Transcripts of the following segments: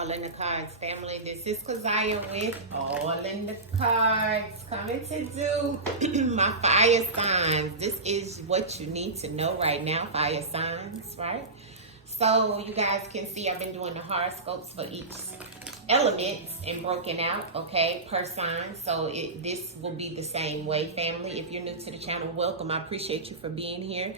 AllnDaKards family. This is Keziah with AllnDaKards coming to do my fire signs. This is what you need to know right now, fire signs, right? So you guys can see I've been doing the horoscopes for each element and broken out, okay, per sign. So this will be the same way, family. If you're new to the channel, welcome. I appreciate you for being here.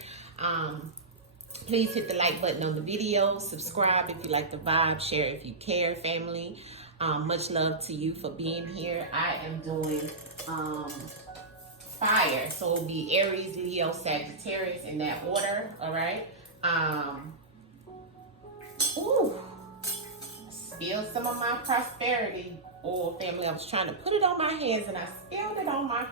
Please hit the like button on the video, subscribe if you like the vibe, share if you care, family. Much love to you for being here. I am doing fire, so it'll be Aries, Leo, Sagittarius in that order, all right? Ooh, spill some of my prosperity oil, family. I was trying to put it on my hands and I spilled it on my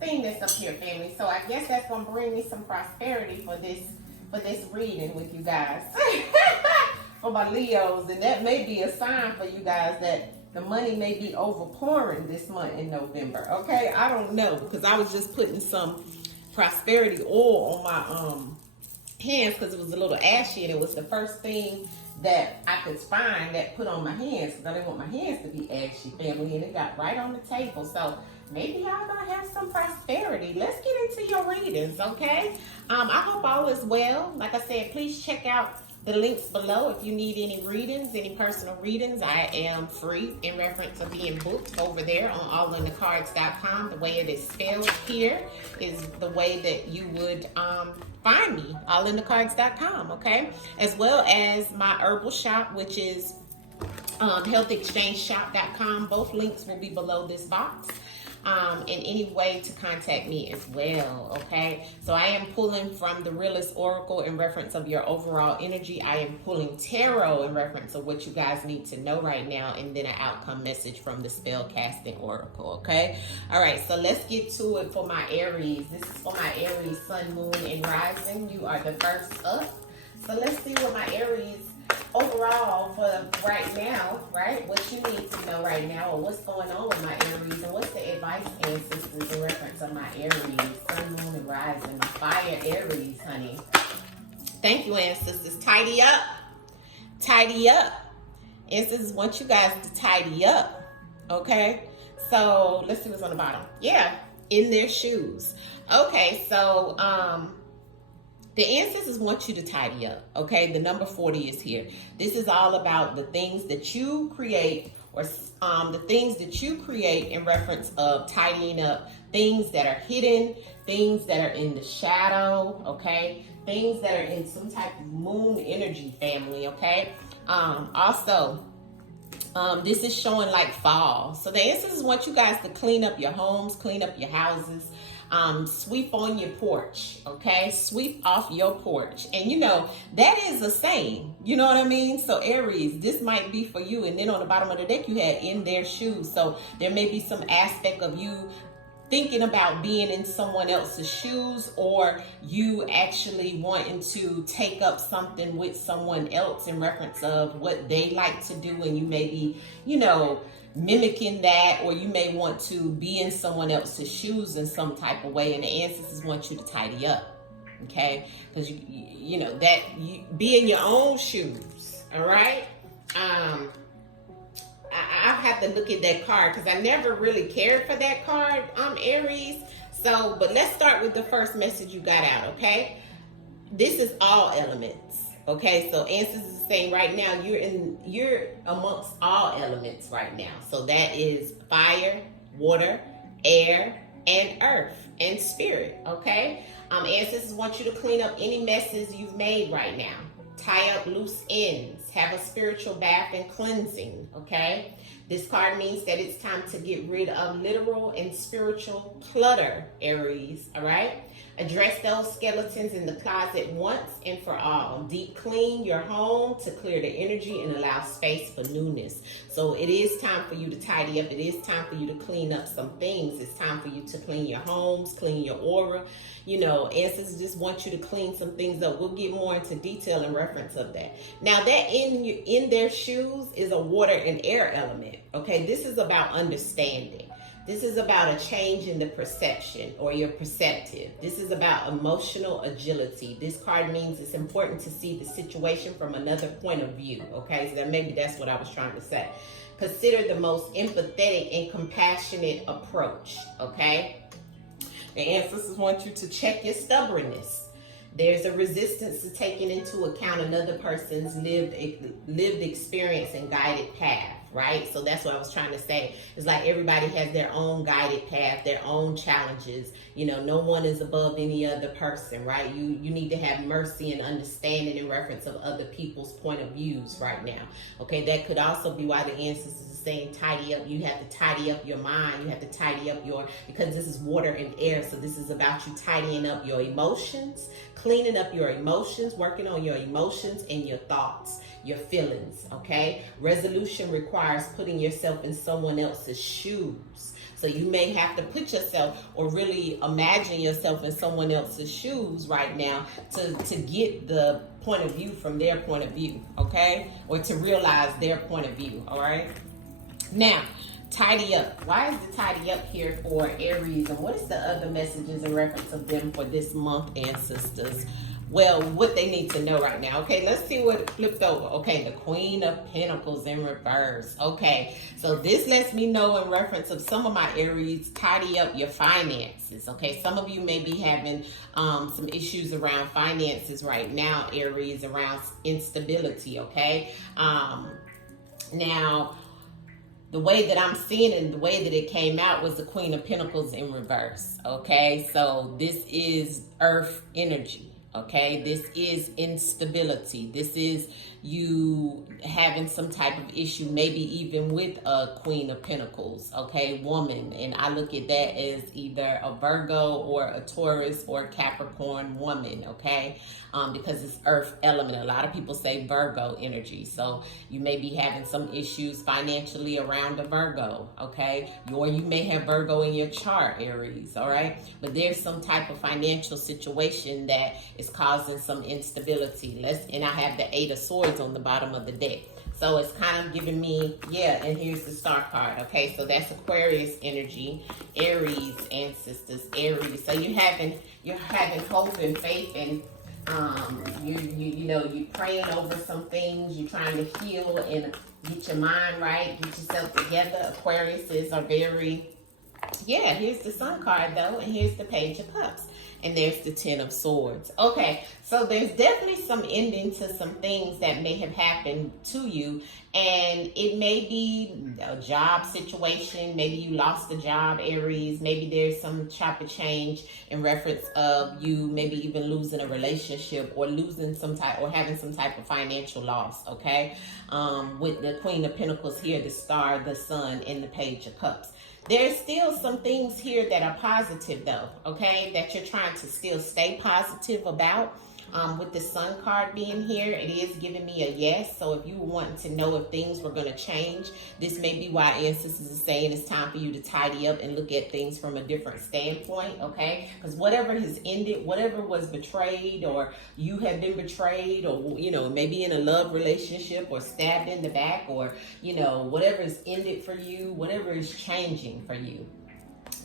thing that's up here, family. So I guess that's gonna bring me some prosperity for this reading with you guys. For my Leos, and that may be a sign for you guys that the money may be overpouring this month in November. Okay, I don't know, because I was just putting some prosperity oil on my hands because it was a little ashy, and it was the first thing that I could find that put on my hands because I didn't want my hands to be ashy, family, and it got right on the table. So maybe y'all gonna have some prosperity. Let's get into your readings, okay? I hope all is well. Like I said, please check out the links below if you need any readings, any personal readings. I am free in reference to being booked over there on AllnDaKards.com. The way it is spelled here is the way that you would find me, AllnDaKards.com, okay? As well as my herbal shop, which is HealthExchangeShop.com. Both links will be below this box. And any way to contact me as well, okay? So I am pulling from the Realist Oracle in reference of your overall energy. I am pulling tarot in reference of what you guys need to know right now, and then an outcome message from the spell casting oracle, okay? All right, so let's get to it for my Aries. This is for my Aries, Sun, Moon, and Rising. You are the first up. So let's see what my Aries overall for right now, right? What you need to know right now, or what's going on with my Aries, and what's the advice, ancestors, in reference of my Aries, Sun, Moon, and Rising, my fire Aries, honey. Thank you, ancestors. Tidy up. Tidy up. Ancestors want you guys to tidy up, okay? So let's see what's on the bottom. Yeah, in their shoes. Okay, so the ancestors want you to tidy up, okay? The number 40 is here. This is all about the things that you create, or the things that you create in reference of tidying up, things that are hidden, things that are in the shadow, okay? Things that are in some type of moon energy, family, okay? Also, this is showing like fall. So the ancestors want you guys to clean up your homes, clean up your houses, sweep on your porch, okay? Sweep off your porch. And you know, that is a saying, you know what I mean? So Aries, this might be for you. And then on the bottom of the deck, you had in their shoes. So there may be some aspect of you thinking about being in someone else's shoes, or you actually wanting to take up something with someone else in reference of what they like to do, and you may be, you know, mimicking that, or you may want to be in someone else's shoes in some type of way, and the ancestors want you to tidy up, okay? Because you know that you be in your own shoes, all right? I'll have to look at that card because I never really cared for that card, Aries. So, but let's start with the first message you got out, okay? This is all elements, okay? So ancestors is saying right now you're amongst all elements right now. So that is fire, water, air, and earth, and spirit, okay? Ancestors want you to clean up any messes you've made right now. Tie up loose ends, have a spiritual bath and cleansing, okay? This card means that it's time to get rid of literal and spiritual clutter, Aries, all right? Address those skeletons in the closet once and for all. Deep clean your home to clear the energy and allow space for newness. So it is time for you to tidy up. It is time for you to clean up some things. It's time for you to clean your homes, clean your aura. You know, ancestors just want you to clean some things up. We'll get more into detail in reference of that. Now that in their shoes is a water and air element. Okay, this is about understanding. This is about a change in the perception or your perceptive. This is about emotional agility. This card means it's important to see the situation from another point of view. Okay, so maybe that's what I was trying to say. Consider the most empathetic and compassionate approach. Okay, the ancestors want you to check your stubbornness. There's a resistance to taking into account another person's lived experience and guided path, right? So that's what I was trying to say. It's like everybody has their own guided path, their own challenges. You know, no one is above any other person, right? You need to have mercy and understanding in reference of other people's point of views right now. Okay, that could also be why the ancestors are saying tidy up. You have to tidy up your mind. You have to tidy up because this is water and air. So this is about you tidying up your emotions, cleaning up your emotions, working on your emotions and your thoughts, your feelings, okay? Resolution requires putting yourself in someone else's shoes. So you may have to put yourself or really imagine yourself in someone else's shoes right now to get the point of view from their point of view, okay? Or to realize their point of view, all right? Now, tidy up. Why is the tidy up here for Aries? And what is the other messages in reference of them for this month, ancestors? Well, what they need to know right now. Okay, let's see what flipped over. Okay, the Queen of Pentacles in reverse. Okay, so this lets me know in reference of some of my Aries, tidy up your finances. Okay, some of you may be having some issues around finances right now, Aries, around instability. Okay, now, the way that I'm seeing it and the way that it came out was the Queen of Pentacles in reverse. Okay, so this is earth energy. Okay, this is instability. This is you having some type of issue, maybe even with a Queen of Pentacles, okay, woman. And I look at that as either a Virgo or a Taurus or a Capricorn woman, okay, because it's earth element. A lot of people say Virgo energy. So you may be having some issues financially around a Virgo, okay, or you may have Virgo in your chart, Aries, all right, but there's some type of financial situation that is causing some instability. And I have the Eight of Swords on the bottom of the deck. So it's kind of giving me, yeah, and here's the Star card. Okay, so that's Aquarius energy, Aries ancestors, Aries. So you're having hope and faith, and you're praying over some things. You're trying to heal and get your mind right, get yourself together. Aquariuses are very, yeah, here's the Sun card though, and here's the Page of Cups. And there's the Ten of Swords. Okay, so there's definitely some ending to some things that may have happened to you. And it may be a job situation. Maybe you lost a job, Aries. Maybe there's some chopper change in reference of you maybe even losing a relationship or losing some type or having some type of financial loss, okay? With the Queen of Pentacles here, the Star, the Sun, and the Page of Cups. There's still some things here that are positive though, okay, that you're trying to still stay positive about. With the Sun card being here, it is giving me a yes. So if you were wanting to know if things were going to change, this may be why ancestors are saying it's time for you to tidy up and look at things from a different standpoint, okay? Because whatever has ended, whatever was betrayed, or you have been betrayed, or, maybe in a love relationship or stabbed in the back, or, whatever is ended for you, whatever is changing for you.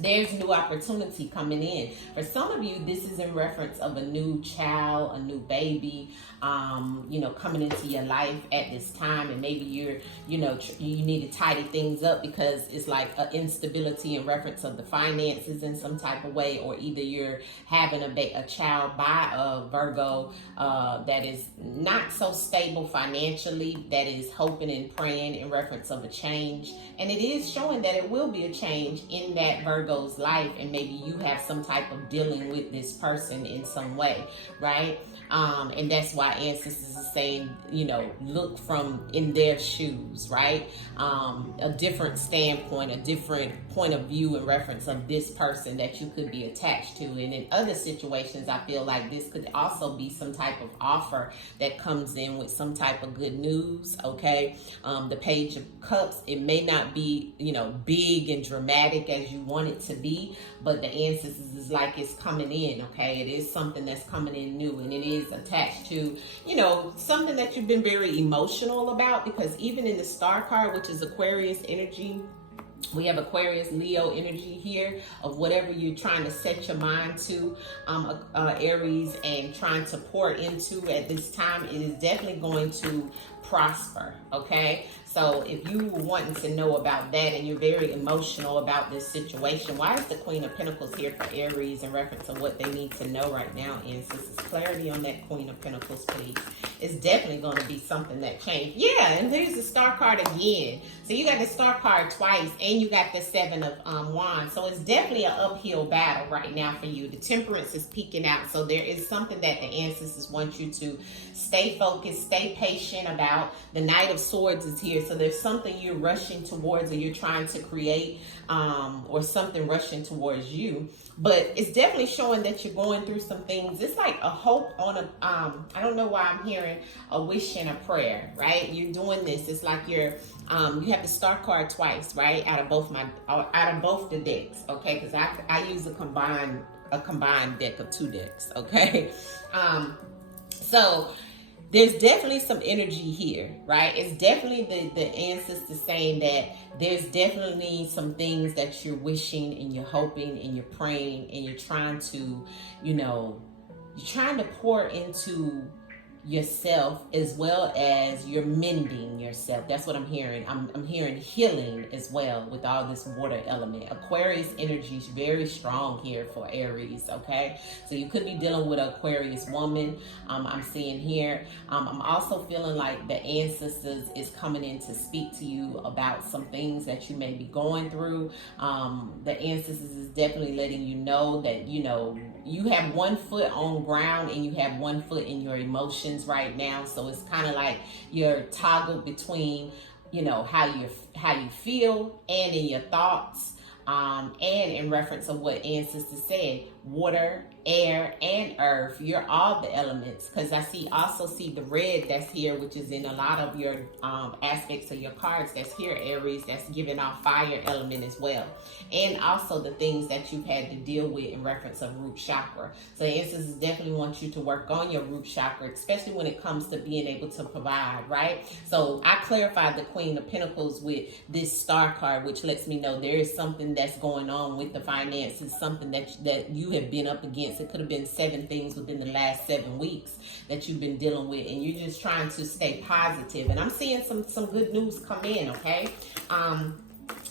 There's new opportunity coming in. For some of you, this is in reference of a new child, a new baby, coming into your life at this time. And maybe you need to tidy things up because it's like an instability in reference of the finances in some type of way, or either you're having a child by a Virgo that is not so stable financially, that is hoping and praying in reference of a change. And it is showing that it will be a change in that Virgo's life, and maybe you have some type of dealing with this person in some way, right? And that's why ancestors are saying, look from in their shoes, right? A different standpoint, a different point of view in reference of this person that you could be attached to. And in other situations, I feel like this could also be some type of offer that comes in with some type of good news, okay? The Page of Cups, it may not be, big and dramatic as you want it to be, but the ancestors is like it's coming in, okay? It is something that's coming in new, and it is attached to, something that you've been very emotional about, because even in the Star card, which is Aquarius energy, We have Aquarius, Leo energy here of whatever you're trying to set your mind to, Aries, and trying to pour into at this time. It is definitely going to prosper, okay? So if you were wanting to know about that and you're very emotional about this situation, why is the Queen of Pentacles here for Aries in reference to what they need to know right now? And since it's clarity on that Queen of Pentacles, please. It's definitely going to be something that changed. Yeah, and there's the Star card again. So you got the Star card twice, and you got the Seven of Wands. So it's definitely an uphill battle right now for you. The Temperance is peeking out. So there is something that the ancestors want you to stay focused, stay patient about. The Knight of Swords is here. So there's something you're rushing towards, or you're trying to create, or something rushing towards you. But it's definitely showing that you're going through some things. It's like a hope on a, I don't know why I'm hearing a wish and a prayer, right? You're doing this. It's like you're, you have the Star card twice, right? Out of both the decks, okay? Because I use a combined deck of 2 decks, okay? So there's definitely some energy here, right? It's definitely the ancestors saying that there's definitely some things that you're wishing and you're hoping and you're praying and you're trying to, you're trying to pour into yourself, as well as you're mending yourself. That's what I'm hearing. I'm hearing healing as well with all this water element. Aquarius energy is very strong here for Aries, okay? So you could be dealing with an Aquarius woman, I'm seeing here. I'm also feeling like the ancestors is coming in to speak to you about some things that you may be going through. The ancestors is definitely letting you know that, you have one foot on ground and you have one foot in your emotions right now. So it's kind of like you're toggled between, how you feel and in your thoughts, and in reference of what ancestors said, water, air, and earth. You're all the elements, because I also see the red that's here, which is in a lot of your aspects of your cards that's here, Aries, that's giving off fire element as well. And also the things that you've had to deal with in reference of root chakra. So the ancestors definitely want you to work on your root chakra, especially when it comes to being able to provide, right? So I clarified the Queen of Pentacles with this Star card, which lets me know there is something that's going on with the finances, something that you have been up against. It could have been 7 things within the last 7 weeks that you've been dealing with, and you're just trying to stay positive. And I'm seeing some good news come in, okay?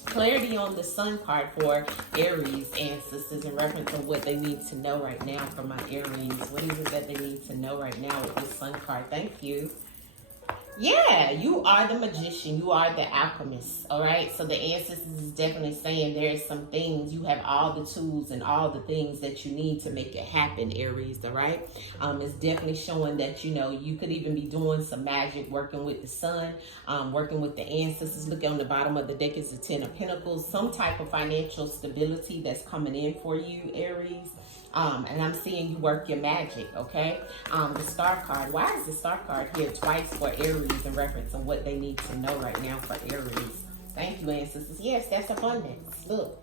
Clarity on the Sun card for Aries ancestors in reference to what they need to know right now for my Aries. What is it that they need to know right now with this Sun card? Thank you. Yeah, you are the magician. You are the alchemist, all right? So the ancestors is definitely saying there's some things. You have all the tools and all the things that you need to make it happen, Aries, all right? It's definitely showing that, you could even be doing some magic, working with the sun, working with the ancestors. Look on the bottom of the deck is the 10 of Pentacles. Some type of financial stability that's coming in for you, Aries. And I'm seeing you work your magic, okay? The Star card. Why is the Star card here twice for Aries in reference to what they need to know right now for Aries? Thank you, ancestors. Yes, that's abundance. Look,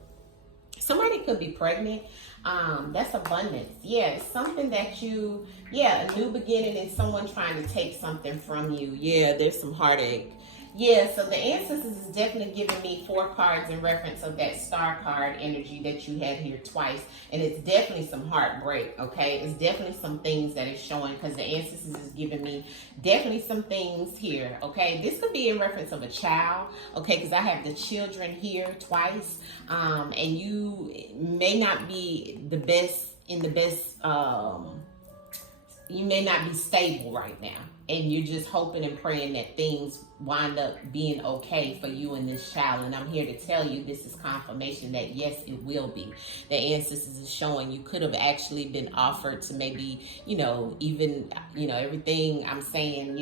somebody could be pregnant. That's abundance. Yeah, it's something that a new beginning and someone trying to take something from you. Yeah, there's some heartache. Yeah, so the ancestors is definitely giving me 4 cards in reference of that Star card energy that you had here twice. And it's definitely some heartbreak, okay? It's definitely some things that it's showing, because the ancestors is giving me definitely some things here, okay? This could be in reference of a child, okay? Because I have the children here twice. And you may not be you may not be stable right now. And you're just hoping and praying that things wind up being okay for you and this child. And I'm here to tell you this is confirmation that yes, it will be. The ancestors is showing you could have actually been offered to maybe, even, everything I'm saying,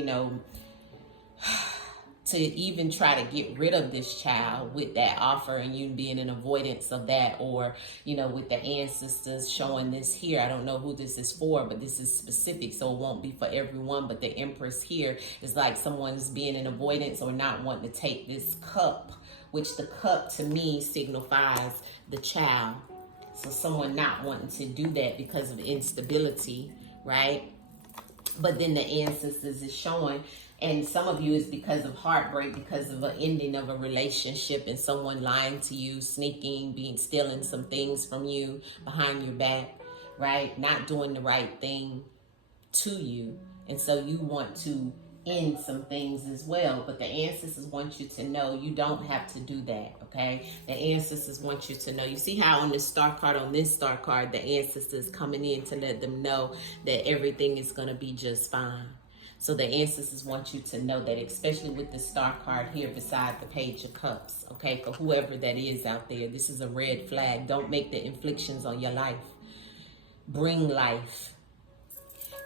to even try to get rid of this child with that offer, and you being in avoidance of that, or with the ancestors showing this here. I don't know who this is for, but this is specific, so it won't be for everyone. But the Empress here is like someone's being in avoidance or not wanting to take this cup, which the cup to me signifies the child. So someone not wanting to do that because of instability, right? But then the ancestors is showing And some of you is because of heartbreak, because of an ending of a relationship and someone lying to you, sneaking, stealing some things from you behind your back, right? Not doing the right thing to you. And so you want to end some things as well. But the ancestors want you to know you don't have to do that, okay? The ancestors want you to know. You see how on this star card, the ancestors coming in to let them know that everything is going to be just fine. So the ancestors want you to know that, especially with the star card here beside the Page of Cups, okay? For whoever that is out there, this is a red flag. Don't make the inflictions on your life. Bring life.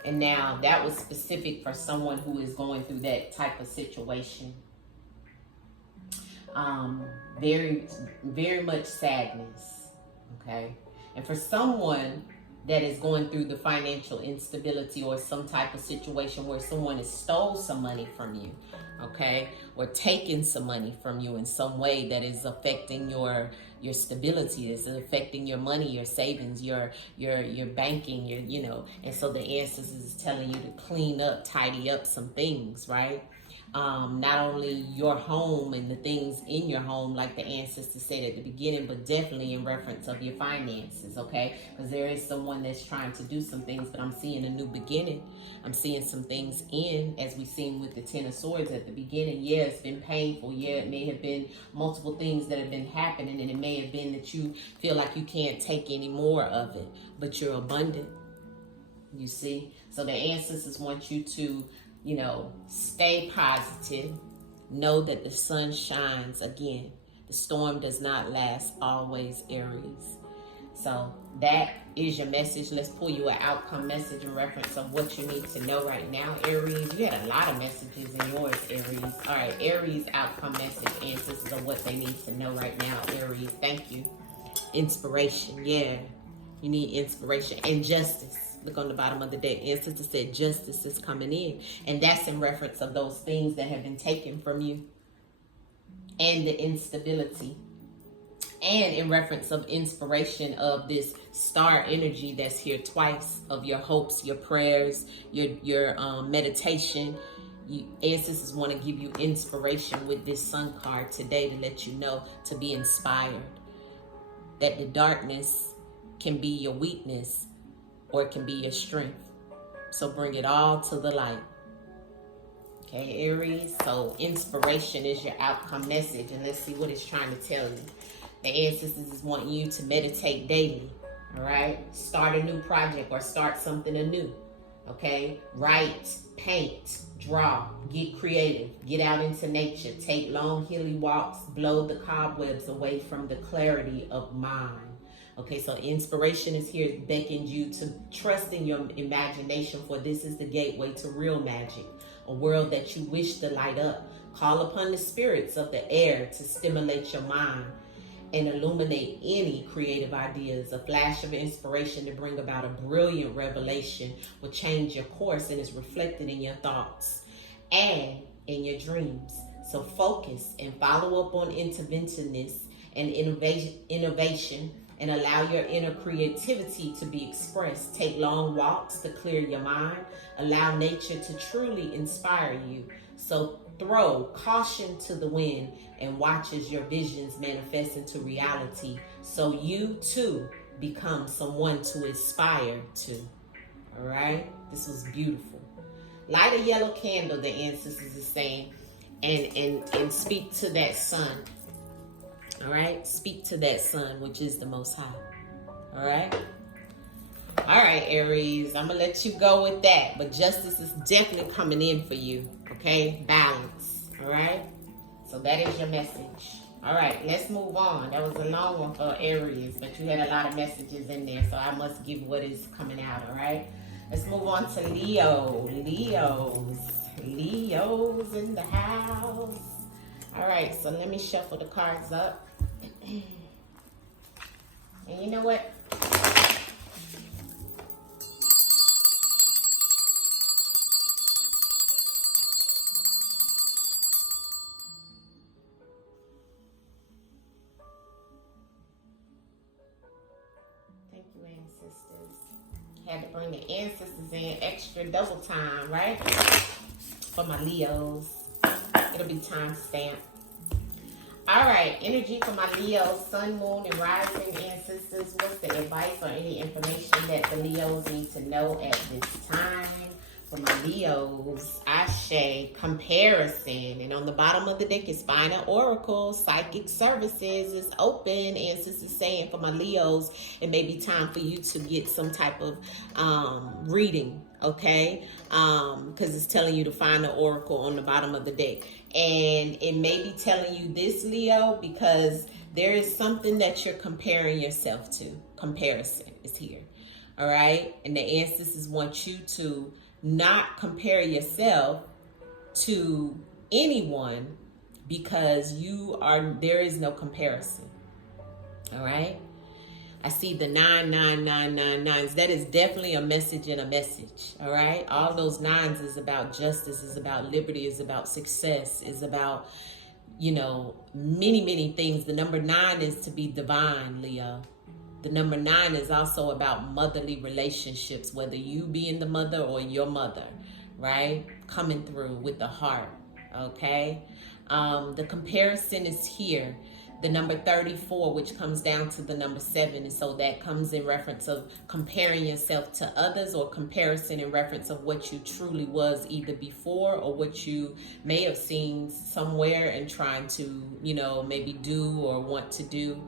And now that was specific for someone who is going through that type of situation. Very, very much sadness, okay? And for someone that is going through the financial instability or some type of situation where someone has stole some money from you, okay, or taken some money from you in some way that is affecting your stability, is affecting your money, your savings, your banking, and so the ancestors is telling you to clean up, tidy up some things, right? Not only your home and the things in your home, like the ancestors said at the beginning, but definitely in reference of your finances, okay? Because there is someone that's trying to do some things, but I'm seeing a new beginning. I'm seeing some things as we seen with the Ten of Swords at the beginning. Yeah, it's been painful. Yeah, it may have been multiple things that have been happening, and it may have been that you feel like you can't take any more of it, but you're abundant, you see? So the ancestors want you to stay positive. Know that the sun shines again. The storm does not last always, Aries. So that is your message. Let's pull you an outcome message in reference of what you need to know right now, Aries. You had a lot of messages in yours, Aries. All right, Aries outcome message, ancestors of what they need to know right now, Aries. Thank you. Inspiration, yeah. You need inspiration and justice. Look on the bottom of the deck. Ancestors said justice is coming in. And that's in reference of those things that have been taken from you. And the instability. And in reference of inspiration of this star energy that's here twice, of your hopes, your prayers, your meditation. Ancestors want to give you inspiration with this sun card today to let you know to be inspired. That the darkness can be your weakness, or it can be your strength. So bring it all to the light. Okay, Aries. So inspiration is your outcome message. And let's see what it's trying to tell you. The ancestors is wanting you to meditate daily. All right. Start a new project or start something anew. Okay. Write, paint, draw, get creative, get out into nature, take long hilly walks, blow the cobwebs away from the clarity of mind. Okay, so inspiration is here, beckoning you to trust in your imagination, for this is the gateway to real magic, a world that you wish to light up. Call upon the spirits of the air to stimulate your mind and illuminate any creative ideas. A flash of inspiration to bring about a brilliant revelation will change your course and is reflected in your thoughts and in your dreams. So focus and follow up on interventiveness and innovation, and allow your inner creativity to be expressed. Take long walks to clear your mind. Allow nature to truly inspire you. So throw caution to the wind and watch as your visions manifest into reality, so you too become someone to aspire to. All right? This was beautiful. Light a yellow candle, the ancestors are saying, and speak to that sun. All right, speak to that sun, which is the Most High. All right, Aries, I'm gonna let you go with that, but justice is definitely coming in for you. Okay, balance. All right, so that is your message. All right, let's move on. That was a long one for Aries, but you had a lot of messages in there, so I must give what is coming out. All right, let's move on to Leo. Leo's in the house. All right, so let me shuffle the cards up. And you know what? Thank you, ancestors. Had to bring the ancestors in extra double time, right? for my Leos. It'll be time stamped. All right, energy for my Leos, Sun, Moon, and Rising ancestors. What's the advice or any information that the Leos need to know at this time? For my Leos, Ashe, comparison. And on the bottom of the deck is Final Oracle. Psychic services is open. Ancestors saying for my Leos, it may be time for you to get some type of reading, okay? Because it's telling you to find the Oracle on the bottom of the deck. And it may be telling you this, Leo, because there is something that you're comparing yourself to. Comparison is here, all right? And the ancestors want you to not compare yourself to anyone because there is no comparison. All right. I see the 99999s. That is definitely a message in a message. All right. All those nines is about justice, is about liberty, is about success, is about, many, many things. The number 9 is to be divine, Leo. The number 9 is also about motherly relationships, whether you being the mother or your mother, right? Coming through with the heart, okay? The comparison is here. The number 34, which comes down to the number 7, and so that comes in reference of comparing yourself to others, or comparison in reference of what you truly was either before or what you may have seen somewhere and trying to, maybe do or want to do.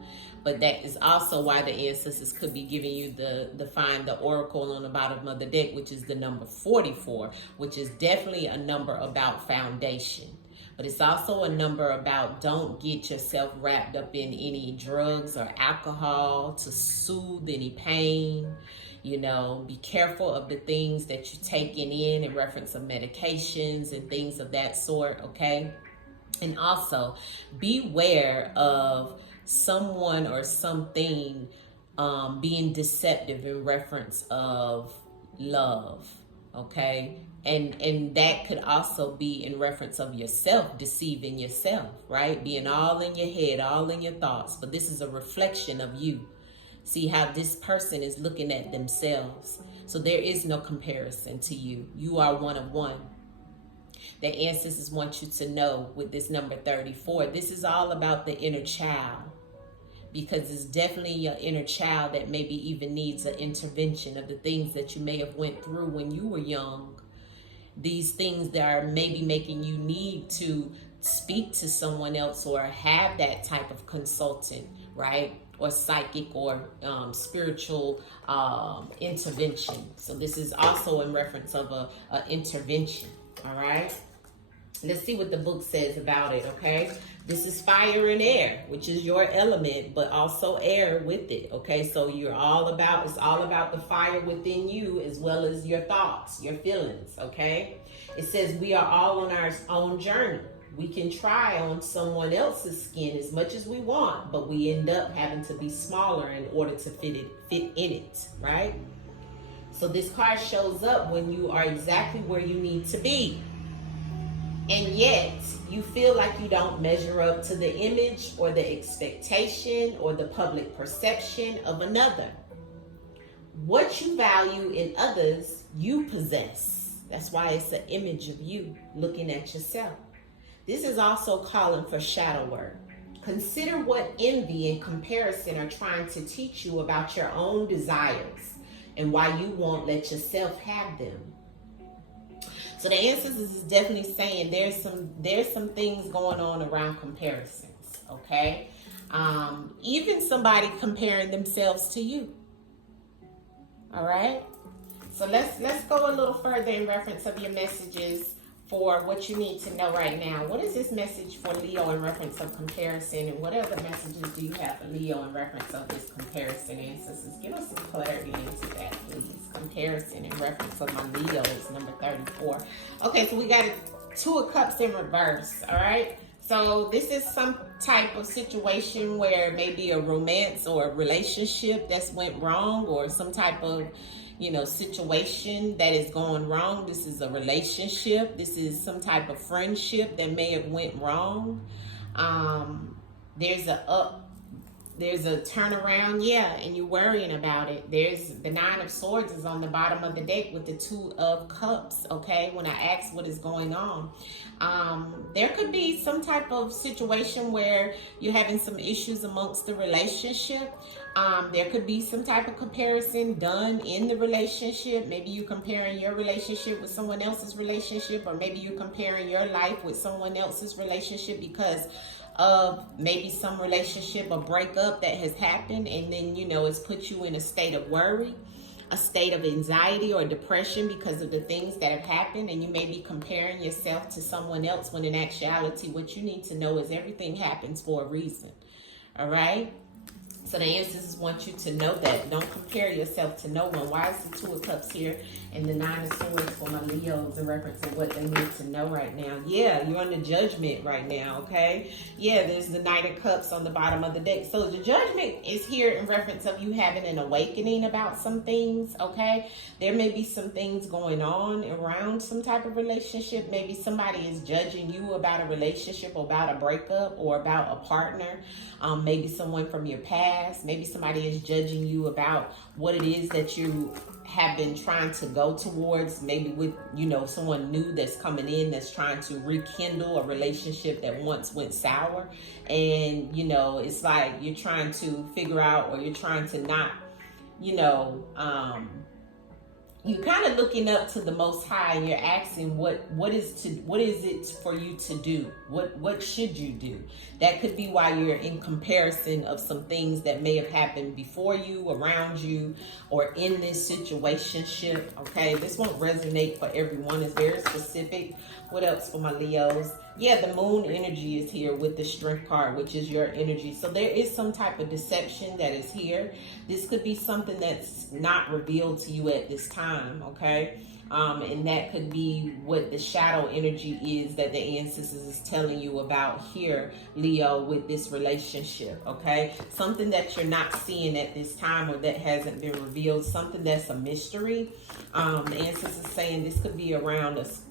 But that is also why the ancestors could be giving you the oracle on the bottom of the deck, which is the number 44, which is definitely a number about foundation. But it's also a number about don't get yourself wrapped up in any drugs or alcohol to soothe any pain. Be careful of the things that you're taking in reference of medications and things of that sort, okay? And also beware of someone or something being deceptive in reference of love, okay? And that could also be in reference of yourself, deceiving yourself, right? Being all in your head, all in your thoughts. But this is a reflection of you. See how this person is looking at themselves. So there is no comparison to you. You are one of one. The ancestors want you to know with this number 34, this is all about the inner child. Because it's definitely your inner child that maybe even needs an intervention of the things that you may have went through when you were young. These things that are maybe making you need to speak to someone else or have that type of consultant, right? Or psychic or spiritual intervention. So this is also in reference of a intervention, all right? Let's see what the book says about it, okay? This is fire and air, which is your element, but also air with it, okay? So it's all about the fire within you as well as your thoughts, your feelings, okay? It says we are all on our own journey. We can try on someone else's skin as much as we want, but we end up having to be smaller in order to fit in it, right? So this card shows up when you are exactly where you need to be. And yet, you feel like you don't measure up to the image or the expectation or the public perception of another. What you value in others, you possess. That's why it's an image of you looking at yourself. This is also calling for shadow work. Consider what envy and comparison are trying to teach you about your own desires and why you won't let yourself have them. So the ancestors is definitely saying there's some things going on around comparisons, okay? Even somebody comparing themselves to you. All right? So let's go a little further in reference of your messages for what you need to know right now. What is this message for Leo in reference of comparison, and what other messages do you have for Leo in reference of this comparison, ancestors? Give us some clarity into that, please. Comparison in reference of my Leos, number 34. Okay, so we got 2 of Cups in reverse, all right? So this is some type of situation where maybe a romance or a relationship that's went wrong, or some type of situation that is going wrong. This is a relationship. This is some type of friendship that may have went wrong. There's a There's a turnaround, yeah, and you're worrying about it. There's the Nine of Swords is on the bottom of the deck with the Two of Cups, okay? When I ask what is going on, there could be some type of situation where you're having some issues amongst the relationship. There could be some type of comparison done in the relationship. Maybe you're comparing your relationship with someone else's relationship, or maybe you're comparing your life with someone else's relationship because of maybe some relationship or breakup that has happened, and then, you know, it's put you in a state of worry, a state of anxiety or depression because of the things that have happened, and you may be comparing yourself to someone else when in actuality what you need to know is everything happens for a reason. All right? So the ancestors want you to know that. Don't compare yourself to no one. Why is the Two of Cups here and the Nine of Swords for my Leos in reference to what they need to know right now? Yeah, you're under judgment right now, okay? Yeah, there's the Knight of Cups on the bottom of the deck. So the judgment is here in reference of you having an awakening about some things, okay? There may be some things going on around some type of relationship. Maybe somebody is judging you about a relationship, or about a breakup, or about a partner. Maybe someone from your past. Maybe somebody is judging you about what it is that you have been trying to go towards, maybe with, you know, someone new that's coming in that's trying to rekindle a relationship that once went sour. And, you know, it's like you're trying to figure out, or you're trying to not, you know, you're kind of looking up to the Most High, and you're asking what is it for you to do? What should you do? That could be why you're in comparison of some things that may have happened before you, around you, or in this situationship. Okay, this won't resonate for everyone. It's very specific. What else for my Leos? Yeah, the Moon energy is here with the Strength card, which is your energy. So there is some type of deception that is here. This could be something that's not revealed to you at this time, okay? And that could be what the shadow energy is that the ancestors is telling you about here, Leo, with this relationship, okay? Something that you're not seeing at this time, or that hasn't been revealed, something that's a mystery. The ancestors is saying this could be around us,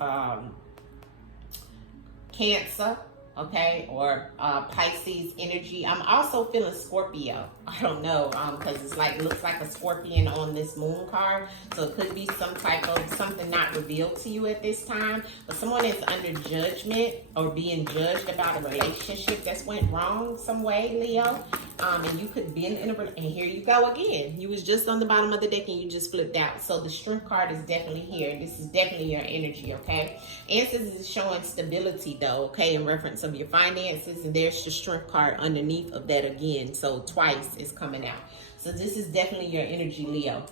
Cancer, okay, or Pisces energy. I'm also feeling Scorpio. I don't know, because it's like, looks like a scorpion on this moon card. So it could be some type of something not revealed to you at this time, but someone is under judgment or being judged about a relationship that's went wrong some way, Leo. And you could be in a, and here you go again. You was just on the bottom of the deck and you just flipped out. So the Strength card is definitely here. This is definitely your energy, okay? Ancestors is showing stability though, okay, in reference of your finances, and there's the Strength card underneath of that again. So twice is coming out. So this is definitely your energy, Leo.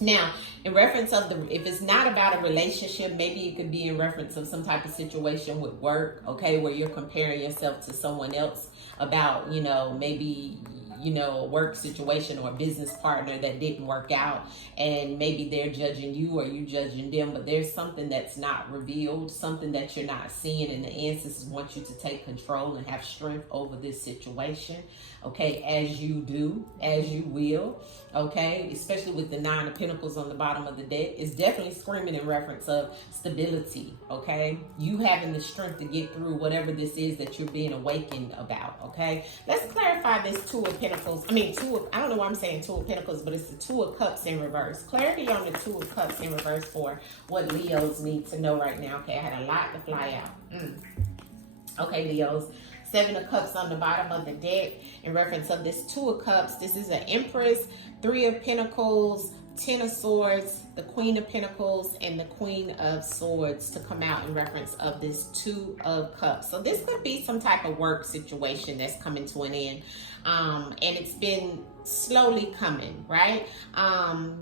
Now, in reference of if it's not about a relationship, maybe it could be in reference of some type of situation with work, okay, where you're comparing yourself to someone else about, you know, maybe, you know, a work situation or a business partner that didn't work out, and maybe they're judging you or you judging them, but there's something that's not revealed, something that you're not seeing, and the ancestors want you to take control and have strength over this situation, okay, as you do, as you will, okay, especially with the Nine of Pentacles on the bottom of the deck. It's definitely screaming in reference of stability, okay, you having the strength to get through whatever this is that you're being awakened about, okay. Let's clarify this Two of Pentacles, I don't know why I'm saying Two of Pentacles, but it's the Two of Cups in reverse. Clarity on the Two of Cups in reverse for what Leos need to know right now, okay. I had a lot to fly out. Okay, Leos. Seven of Cups on the bottom of the deck in reference of this Two of Cups. This is an Empress, Three of Pentacles, Ten of Swords, the Queen of Pentacles, and the Queen of Swords to come out in reference of this Two of Cups. So this could be some type of work situation that's coming to an end. And it's been slowly coming, right?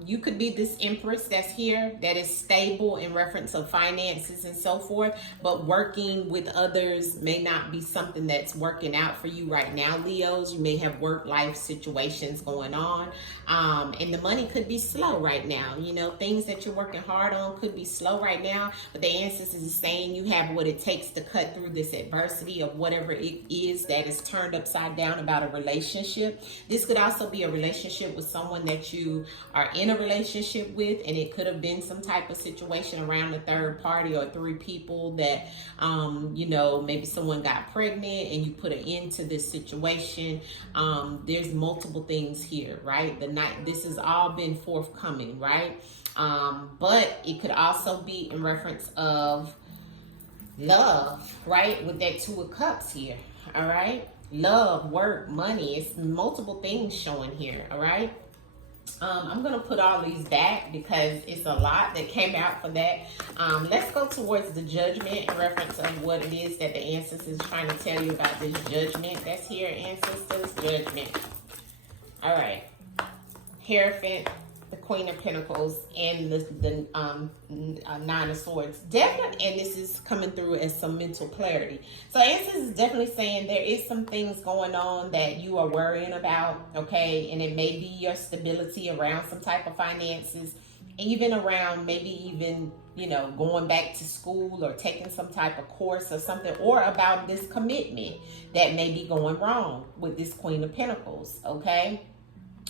You could be this Empress that's here that is stable in reference of finances and so forth, but working with others may not be something that's working out for you right now, Leos. You may have work-life situations going on, and the money could be slow right now. You know, things that you're working hard on could be slow right now, but the ancestors is saying you have what it takes to cut through this adversity of whatever it is that is turned upside down about a relationship. This could also be a relationship with someone that you are in a relationship with, and it could have been some type of situation around a third party or three people that, you know, maybe someone got pregnant and you put an end to this situation. There's multiple things here, right? This has all been forthcoming, right? But it could also be in reference of love, right? With that Two of Cups here, all right? Love, work, money. It's multiple things showing here, all right? I'm going to put all these back because it's a lot that came out for that. Let's go towards the judgment in reference of what it is that the ancestors is trying to tell you about this judgment that's here, ancestors. Judgment. All right. Hierophant, the Queen of Pentacles, and the Nine of Swords. Definitely, and this is coming through as some mental clarity. So ancestors is definitely saying there is some things going on that you are worrying about, okay? And it may be your stability around some type of finances, even around maybe even, you know, going back to school or taking some type of course or something, or about this commitment that may be going wrong with this Queen of Pentacles, okay?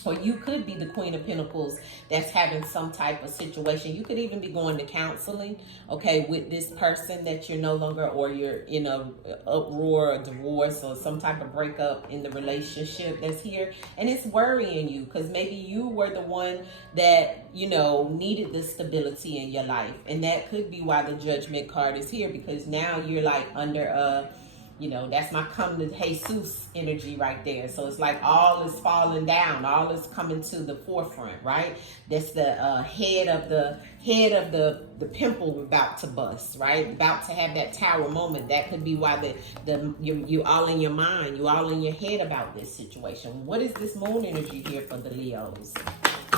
Or you could be the Queen of Pentacles that's having some type of situation. You could even be going to counseling, okay, with this person that you're no longer, or you're in a uproar or divorce or some type of breakup in the relationship that's here. And it's worrying you because maybe you were the one that, you know, needed the stability in your life. And that could be why the Judgment card is here, because now you're like under a, you know, that's my come to Jesus energy right there. So it's like all is falling down, all is coming to the forefront, right? That's the head of the pimple about to bust, right? About to have that tower moment. That could be why you all in your mind, you all in your head about this situation. What is this moon energy here for the Leos?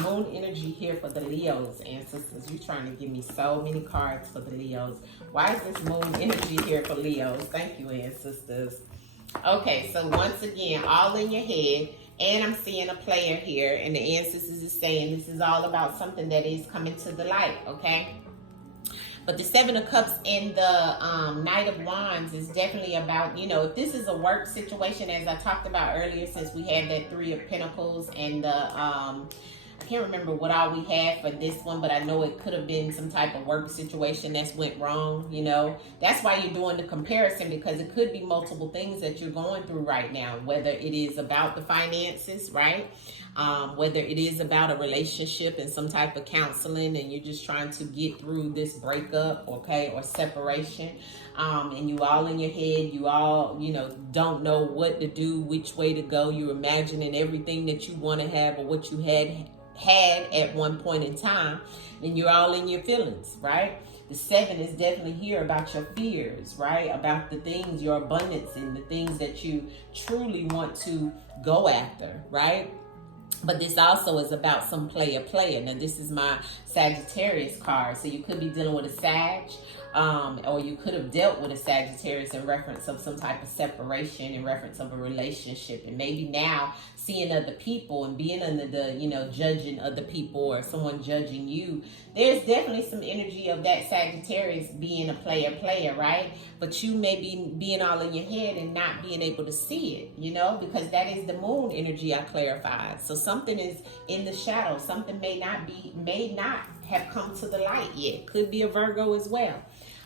Moon energy here for the Leos, ancestors. You're trying to give me so many cards for the Leos. Why is this moon energy here for Leos? Thank you, ancestors. Okay, so once again, all in your head, and I'm seeing a player here, and the ancestors is saying this is all about something that is coming to the light, okay? But the Seven of Cups and the Knight of Wands is definitely about, you know, if this is a work situation, as I talked about earlier, since we had that Three of Pentacles and the I can't remember what all we had for this one, but I know it could have been some type of work situation that's went wrong, you know. That's why you're doing the comparison, because it could be multiple things that you're going through right now, whether it is about the finances, right? Whether it is about a relationship and some type of counseling, and you're just trying to get through this breakup, okay, or separation. And you all in your head, you all, you know, don't know what to do, which way to go. You're imagining everything that you want to have or what you had at one point in time, and you're all in your feelings, right? The Seven is definitely here about your fears, right? About the things, your abundance, and the things that you truly want to go after, right? But this also is about some player. Now, this is my Sagittarius card. So you could be dealing with a Sag, or you could have dealt with a Sagittarius in reference of some type of separation, in reference of a relationship. And maybe now seeing other people and being under the, you know, judging other people or someone judging you. There's definitely some energy of that Sagittarius being a player, right? But you may be being all in your head and not being able to see it, you know, because that is the moon energy I clarified. So something is in the shadow. Something may not have come to the light yet. Could be a Virgo as well.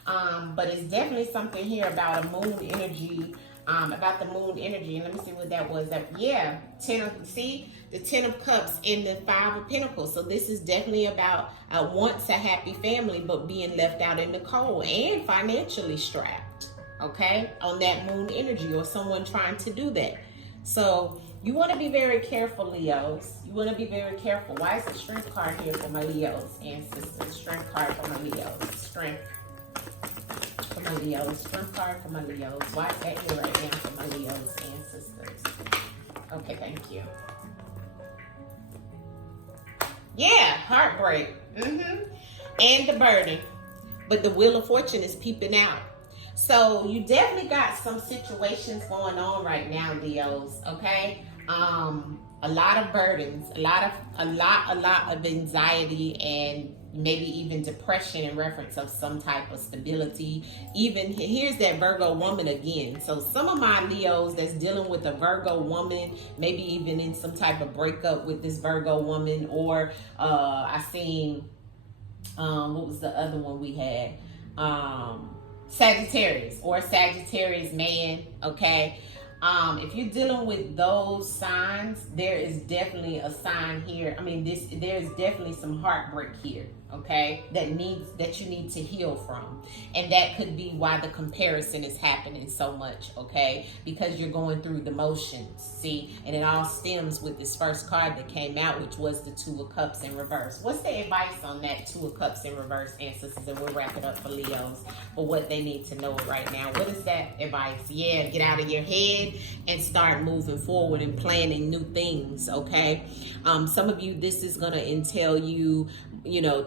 But it's definitely something here about a moon energy, about the moon energy. And let me see what that was. Yeah, the 10 of Cups and the 5 of Pentacles. So this is definitely about once a happy family, but being left out in the cold and financially strapped, okay, on that moon energy, or someone trying to do that. So you want to be very careful, Leos. You want to be very careful. Why is the Strength card here for my Leos, ancestors? Strength card for my Leos. Strength for my Leos. Strength card for my Leos. Why is that here right now for my Leos, ancestors? Okay, thank you. Yeah, heartbreak. And the burden. But the Wheel of Fortune is peeping out. So you definitely got some situations going on right now, Leos, okay? A lot of burdens, a lot of anxiety, and maybe even depression in reference of some type of stability. Even here's that Virgo woman again. So some of my Leos that's dealing with a Virgo woman, maybe even in some type of breakup with this Virgo woman, or I seen what was the other one we had? Sagittarius or Sagittarius man, okay? If you're dealing with those signs, there is definitely a sign here. I mean, there's definitely some heartbreak here, okay, that you need to heal from. And that could be why the comparison is happening so much, okay, because you're going through the motions, see, and it all stems with this first card that came out, which was the Two of Cups in reverse. What's the advice on that Two of Cups in reverse, ancestors? And we'll wrap it up for Leos for what they need to know right now. What is that advice? Yeah, get out of your head and start moving forward and planning new things, okay? Some of you, this is going to entail you,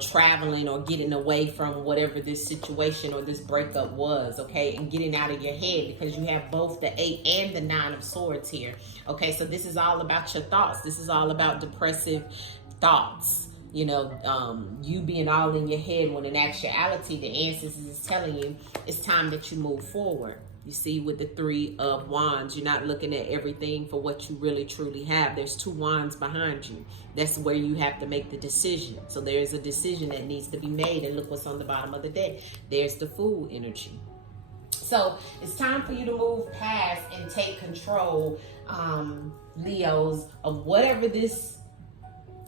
traveling or getting away from whatever this situation or this breakup was, okay? And getting out of your head, because you have both the 8 and the 9 of Swords here, okay? So this is all about your thoughts. This is all about depressive thoughts. You being all in your head, when in actuality, the ancestors is telling you it's time that you move forward. You see, with the 3 of Wands, you're not looking at everything for what you really truly have. There's 2 wands behind you. That's where you have to make the decision. So there's a decision that needs to be made. And look what's on the bottom of the deck. There's the Fool energy. So it's time for you to move past and take control, Leos, of whatever this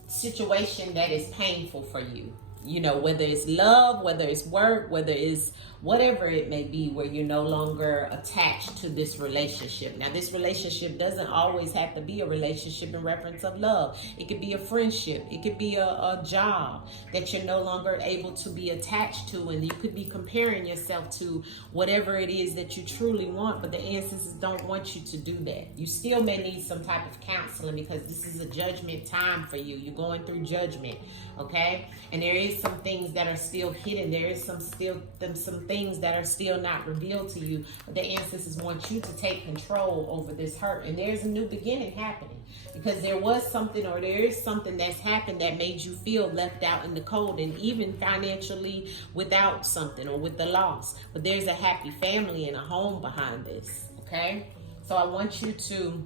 situation that is painful for you. Whether it's love, whether it's work, whether it's whatever it may be, where you're no longer attached to this relationship. Now, this relationship doesn't always have to be a relationship in reference of love. It could be a friendship. It could be a job that you're no longer able to be attached to, and you could be comparing yourself to whatever it is that you truly want, but the ancestors don't want you to do that. You still may need some type of counseling, because this is a judgment time for you. You're going through judgment, okay? And there is some things that are still hidden. There is some things that are still not revealed to you. But the ancestors want you to take control over this hurt. And there's a new beginning happening, because there was something, or there is something that's happened that made you feel left out in the cold, and even financially without something, or with the loss. But there's a happy family and a home behind this, okay? So I want you to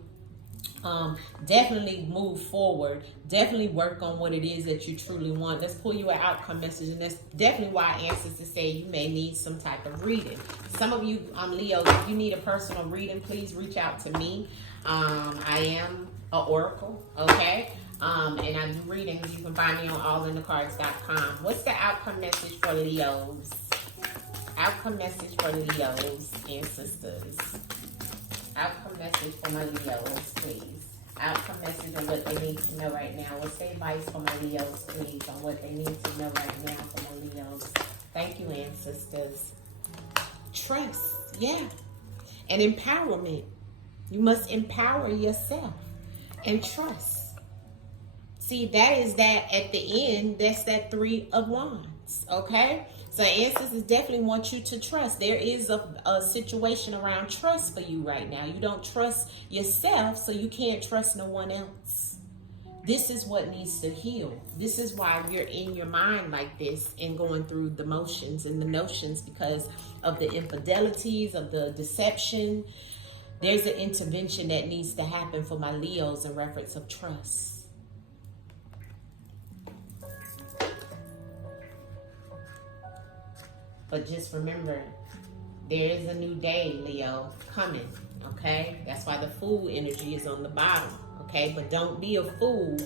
definitely move forward. Definitely work on what it is that you truly want. Let's pull you an outcome message, and that's definitely why ancestors say you may need some type of reading. Some of you, Leos, if you need a personal reading, please reach out to me. I am an oracle, okay? And I do readings. You can find me on AllnDaKards.com. What's the outcome message for Leos? Outcome message for Leos, ancestors. Outcome message for my Leos, please. Outcome message on what they need to know right now. What's the advice for my Leos, please, on what they need to know right now for my Leos? Thank you, ancestors. Trust, yeah. And empowerment. You must empower yourself and trust. See, that is that at the end, that's that 3 of Wands, okay? So ancestors definitely want you to trust. There is a situation around trust for you right now. You don't trust yourself, so you can't trust no one else. This is what needs to heal. This is why you're in your mind like this and going through the motions and the notions, because of the infidelities, of the deception. There's an intervention that needs to happen for my Leos in reference of trust. But just remember, there is a new day, Leo, coming, okay? That's why the Fool energy is on the bottom, okay? But don't be a fool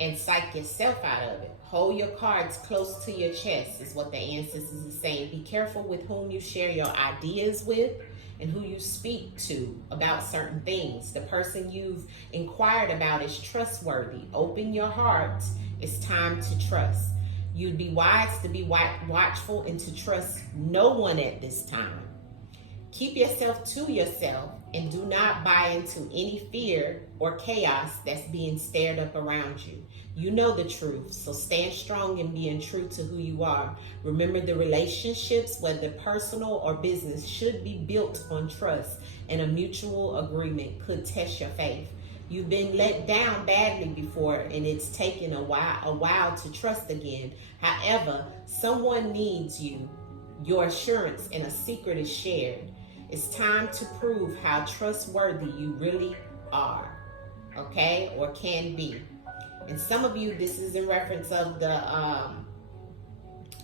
and psych yourself out of it. Hold your cards close to your chest is what the ancestors are saying. Be careful with whom you share your ideas with and who you speak to about certain things. The person you've inquired about is trustworthy. Open your heart. It's time to trust. You'd be wise to be watchful and to trust no one at this time. Keep yourself to yourself and do not buy into any fear or chaos that's being stirred up around you. You know the truth, so stand strong in being true to who you are. Remember, the relationships, whether personal or business, should be built on trust, and a mutual agreement could test your faith. You've been let down badly before, and it's taken a while to trust again. However, someone needs you, your assurance, and a secret is shared. It's time to prove how trustworthy you really are, okay, or can be. And some of you, this is in reference of the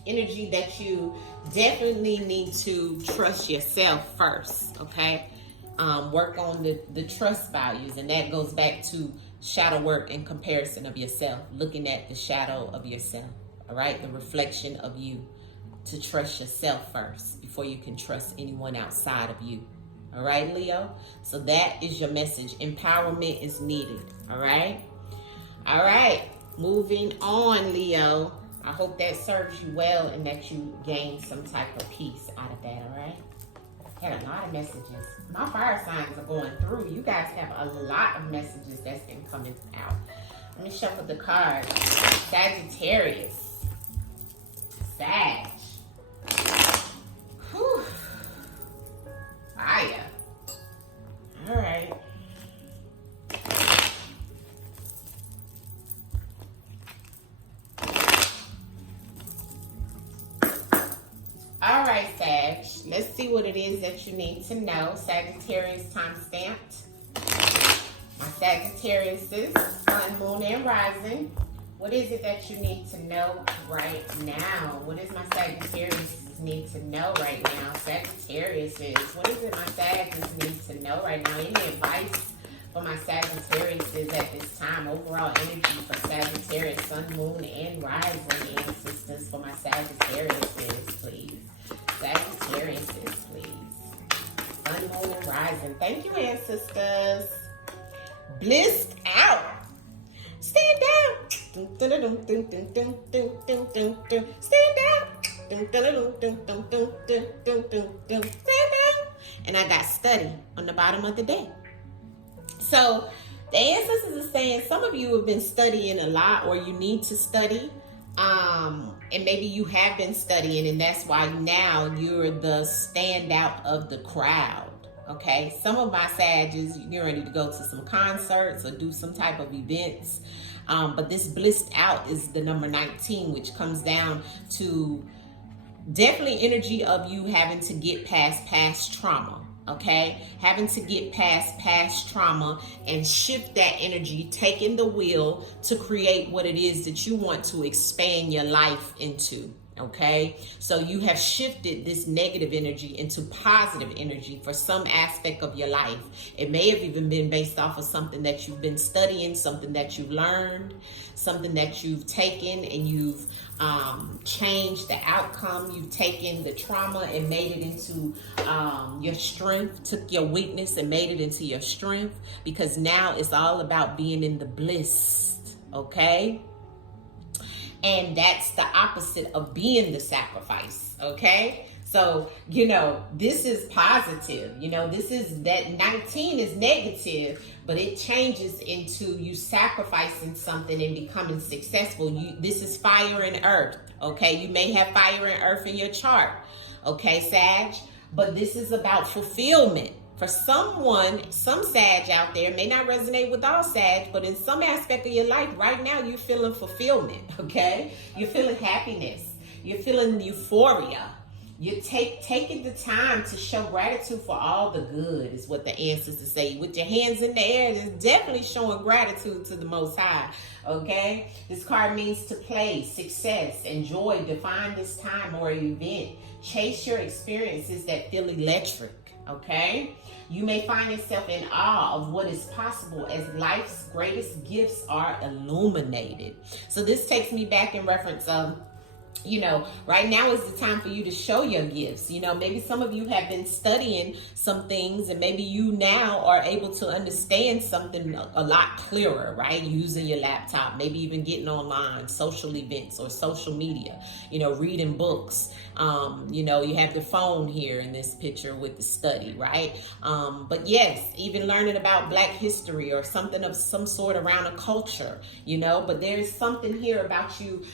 energy that you definitely need to trust yourself first, okay? Work on the trust values, and that goes back to shadow work and comparison of yourself, looking at the shadow of yourself, all right? The reflection of you, to trust yourself first before you can trust anyone outside of you, all right, Leo? So that is your message. Empowerment is needed, all right? All right, moving on, Leo. I hope that serves you well and that you gain some type of peace out of that, all right? Had a lot of messages. My fire signs are going through. You guys have a lot of messages that's been coming out. Let me shuffle the cards. Sagittarius. Sag. Whew. Fire. All right. All right, Sag. Let's see what it is that you need to know. Sagittarius time stamped. My Sagittariuses, Sun, Moon, and Rising. What is it that you need to know right now? What does my Sagittarius need to know right now? Sagittariuses, what is it my Sagittarius need to know right now? Any advice for my Sagittariuses at this time? Overall energy for Sagittarius, Sun, Moon, and Rising ancestors for my Sagittariuses, please. Sagittariuses, please. Sun, Moon, and Rising. Thank you, ancestors. Blissed out. Stand down. Stand down. And I got study on the bottom of the deck. So the ancestors are saying some of you have been studying a lot, or you need to study. And maybe you have been studying, and that's why now you're the standout of the crowd. Okay, some of my Sages, you're ready to go to some concerts or do some type of events. But this blissed out is the number 19, which comes down to definitely energy of you having to get past trauma. Okay, having to get past trauma and shift that energy, taking the wheel to create what it is that you want to expand your life into. Okay, so you have shifted this negative energy into positive energy for some aspect of your life. It may have even been based off of something that you've been studying, something that you've learned, something that you've taken and you've changed the outcome. You've taken the trauma and made it into your strength, took your weakness and made it into your strength, because now it's all about being in the bliss. Okay. And that's the opposite of being the sacrifice, okay? So, you know, this is positive. You know, this is that 19 is negative, but it changes into you sacrificing something and becoming successful. This is fire and earth, okay? You may have fire and earth in your chart, okay, Sag? But this is about fulfillment. For someone, some Sag out there, may not resonate with all Sag, but in some aspect of your life right now, you're feeling fulfillment, okay? You're feeling happiness. You're feeling euphoria. You're taking the time to show gratitude for all the good, is what the ancestors say. With your hands in the air, it's definitely showing gratitude to the Most High, okay? This card means to play, success, enjoy, define this time or event. Chase your experiences that feel electric. Okay, you may find yourself in awe of what is possible as life's greatest gifts are illuminated. So this takes me back in reference of, you know, right now is the time for you to show your gifts. You know, maybe some of you have been studying some things and maybe you now are able to understand something a lot clearer, right? Using your laptop, maybe even getting online, social events or social media, you know, reading books. You know, you have the phone here in this picture with the study, right? But yes, even learning about Black history or something of some sort around a culture, you know, but there's something here about you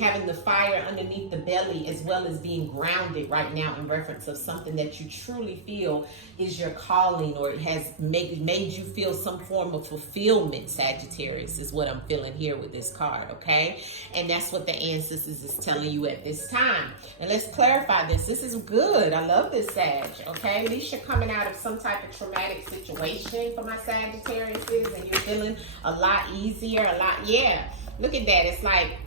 having the fire underneath the belly, as well as being grounded right now in reference of something that you truly feel is your calling, or it has made you feel some form of fulfillment. Sagittarius is what I'm feeling here with this card, okay? And that's what the ancestors is telling you at this time. And let's clarify this. This is good. I love this, Sag, okay? At least you're coming out of some type of traumatic situation for my Sagittariuses, and you're feeling a lot easier, yeah. Look at that. It's like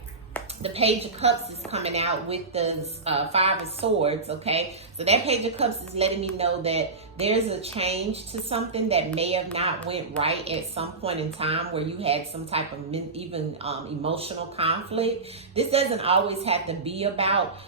the Page of Cups is coming out with the Five of Swords, okay? So that Page of Cups is letting me know that there's a change to something that may have not went right at some point in time, where you had some type of even emotional conflict. This doesn't always have to be about,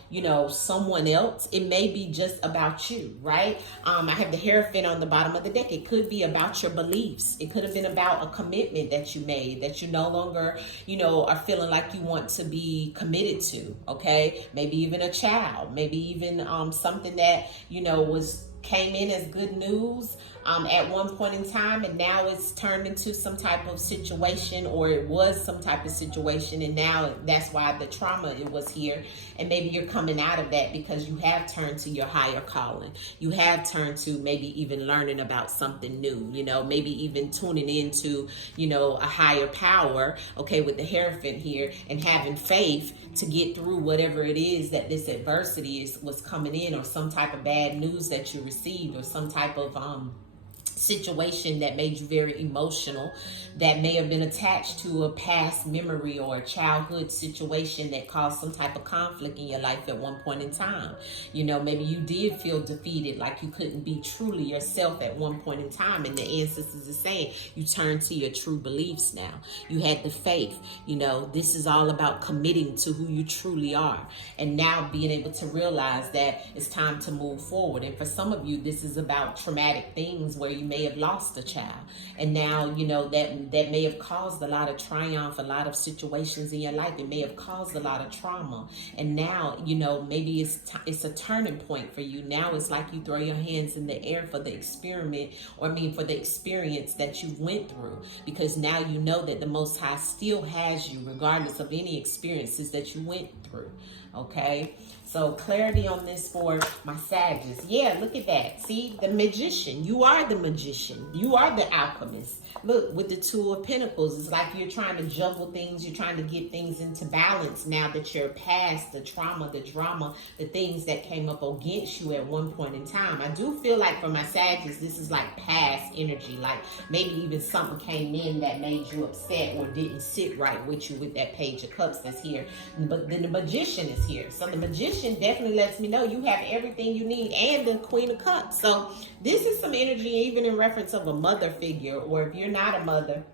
someone else. It may be just about you, right? I have the Hierophant on the bottom of the deck. It could be about your beliefs. It could have been about a commitment that you made that you no longer, are feeling like you want to be committed to, okay? Maybe even a child, maybe even something that, came in as good news at one point in time, and now it's turned into some type of situation, or it was some type of situation, and now that's why the trauma it was here. And maybe you're coming out of that because you have turned to your higher calling. You have turned to maybe even learning about something new, maybe even tuning into, a higher power, okay, with the Hierophant here, and having faith to get through whatever it is that this adversity was coming in, or some type of bad news that you received, or some type of situation that made you very emotional, that may have been attached to a past memory or a childhood situation that caused some type of conflict in your life at one point in time. Maybe you did feel defeated, like you couldn't be truly yourself at one point in time, and the ancestors are saying you turn to your true beliefs now. You had the faith. This is all about committing to who you truly are, and now being able to realize that it's time to move forward. And for some of you, this is about traumatic things where you may have lost a child, and now that may have caused a lot of triumph, a lot of situations in your life. It may have caused a lot of trauma, and now maybe it's a turning point for you. Now it's like you throw your hands in the air for the experiment, for the experience that you went through, because now you know that the Most High still has you regardless of any experiences that you went through. Okay, so clarity on this for my Sagittarius. Yeah, look at that. See, the Magician. You are the magician. You are the alchemist. Look, with the Two of Pentacles, it's like you're trying to juggle things. You're trying to get things into balance now that you're past the trauma, the drama, the things that came up against you at one point in time. I do feel like for my Sagittarius, this is like past energy. Like maybe even something came in that made you upset or didn't sit right with you with that Page of Cups that's here. But then the Magician is here. So the Magician definitely lets me know you have everything you need, and the Queen of Cups. So this is some energy even in reference of a mother figure, or if you're not a mother,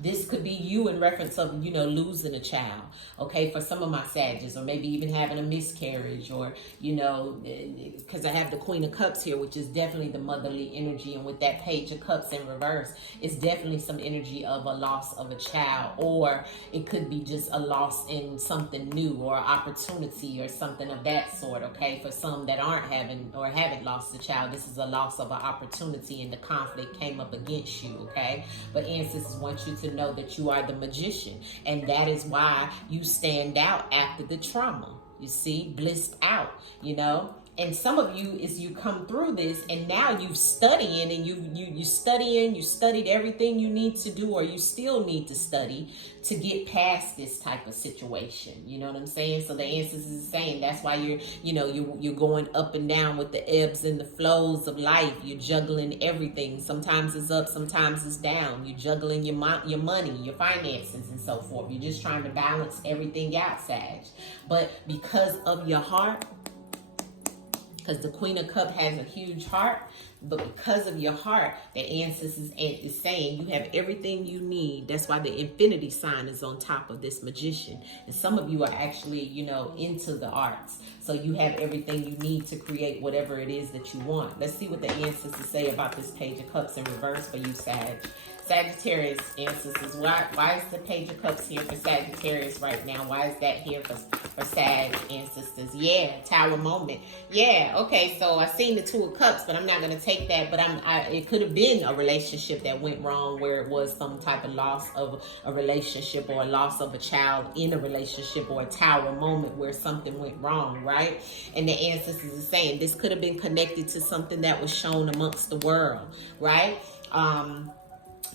this could be you in reference of, losing a child, okay, for some of my Sagittarius, or maybe even having a miscarriage, or, because I have the Queen of Cups here, which is definitely the motherly energy, and with that Page of Cups in reverse, it's definitely some energy of a loss of a child, or it could be just a loss in something new, or opportunity, or something of that sort, okay? For some that aren't having or haven't lost a child, this is a loss of an opportunity, and the conflict came up against you, okay? But ancestors want you to know that you are the magician, and that is why you stand out after the trauma. You see, blissed out, And some of you, is you come through this, and now you studying, and you studied everything you need to do, or you still need to study to get past this type of situation. You know what I'm saying? So the ancestors is saying that's why you're going up and down with the ebbs and the flows of life. You're juggling everything. Sometimes it's up, sometimes it's down. You're juggling your money, your finances, and so forth. You're just trying to balance everything out, Sag. But because of your heart, because the Queen of Cups has a huge heart, but because of your heart, the ancestors is saying you have everything you need. That's why the infinity sign is on top of this Magician. And some of you are actually, into the arts. So you have everything you need to create whatever it is that you want. Let's see what the ancestors say about this Page of Cups in reverse for you, Sag. Sagittarius ancestors, why is the Page of Cups here for Sagittarius right now? Why is that here for Sag ancestors? Yeah, Tower moment. Yeah, okay, so I seen the Two of Cups, but I'm not going to take that. But it could have been a relationship that went wrong, where it was some type of loss of a relationship, or a loss of a child in a relationship, or a Tower moment where something went wrong, right? And the ancestors are saying this could have been connected to something that was shown amongst the world, right?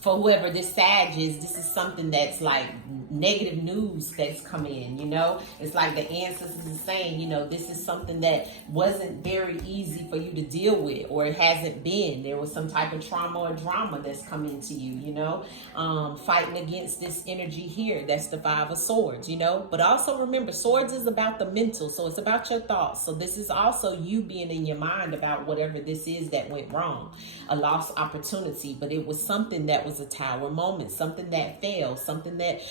For whoever this Sag is, this is something that's like negative news that's come in, you know? It's like the ancestors are saying, you know, this is something that wasn't very easy for you to deal with, or it hasn't been. There was some type of trauma or drama that's come into you, you know? Fighting against this energy here. That's the Five of Swords, you know? But also remember, swords is about the mental, so it's about your thoughts. So this is also you being in your mind about whatever this is that went wrong. A lost opportunity, but it was something that was a Tower moment, something that failed, something that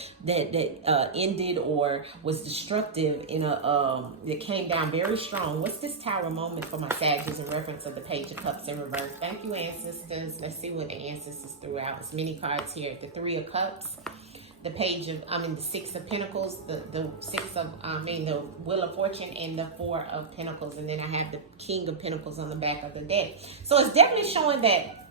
ended or was destructive in a that came down very strong. What's this Tower moment for my Sagittarius in reference of the Page of Cups in reverse? Thank you, ancestors. Let's see what the ancestors threw out. There's many cards here. The Three of Cups, the the Six of Pentacles, the Wheel of Fortune, and the Four of Pentacles, and then I have the King of Pentacles on the back of the deck. So it's definitely showing that